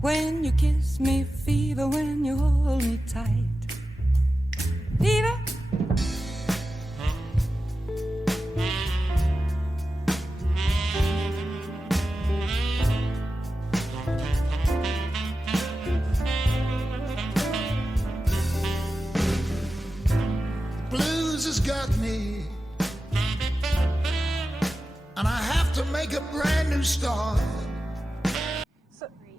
When you kiss me, fever, when you hold me tight. Fever. Blues has got me, and I have to make a brand new start.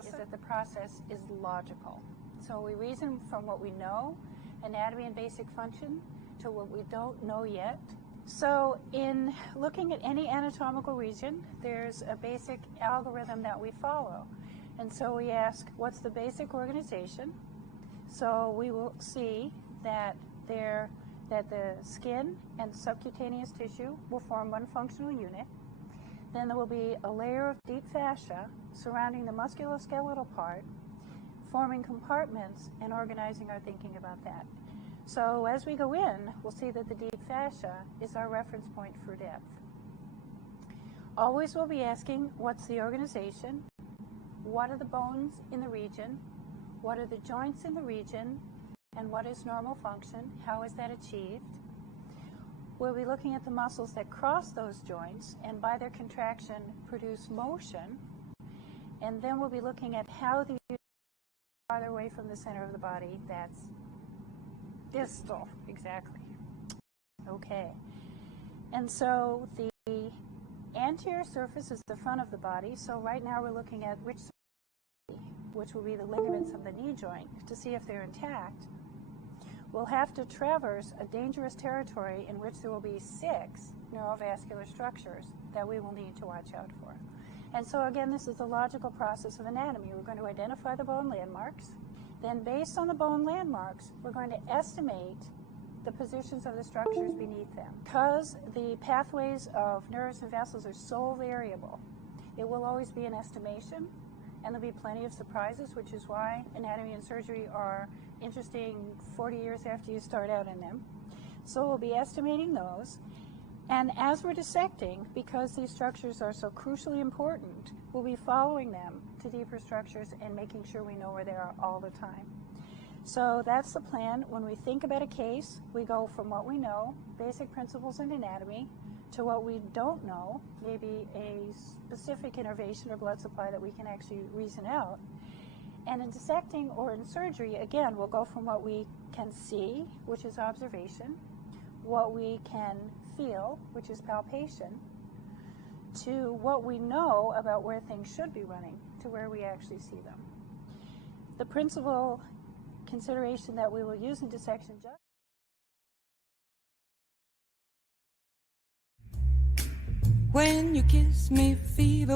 Is that the process is logical. So we reason from what we know, anatomy and basic function, to what we don't know yet. So in looking at any anatomical region, there's a basic algorithm that we follow. And so we ask, what's the basic organization? So we will see that the skin and subcutaneous tissue will form one functional unit. Then there will be a layer of deep fascia surrounding the musculoskeletal part, forming compartments and organizing our thinking about that. So as we go in, we'll see that the deep fascia is our reference point for depth. Always we'll be asking, what's the organization? What are the bones in the region? What are the joints in the region? And what is normal function? How is that achieved? We'll be looking at the muscles that cross those joints and by their contraction produce motion. And then we'll be looking at how the farther away from the center of the body, that's distal, exactly. Okay. And so the anterior surface is the front of the body. So right now we're looking at which will be the ligaments of the knee joint to see if they're intact. We'll have to traverse a dangerous territory in which there will be 6 neurovascular structures that we will need to watch out for. And so again, this is the logical process of anatomy. We're going to identify the bone landmarks. Then based on the bone landmarks, we're going to estimate the positions of the structures beneath them. Because the pathways of nerves and vessels are so variable, it will always be an estimation, and there'll be plenty of surprises, which is why anatomy and surgery are interesting 40 years after you start out in them. So we'll be estimating those. And as we're dissecting, because these structures are so crucially important, we'll be following them to deeper structures and making sure we know where they are all the time. So that's the plan. When we think about a case, we go from what we know, basic principles in anatomy, to what we don't know, maybe a specific innervation or blood supply that we can actually reason out. And in dissecting or in surgery, again, we'll go from what we can see, which is observation, what we can feel, which is palpation, to what we know about where things should be running, to where we actually see them. The principal consideration that we will use in dissection When you kiss me, fever.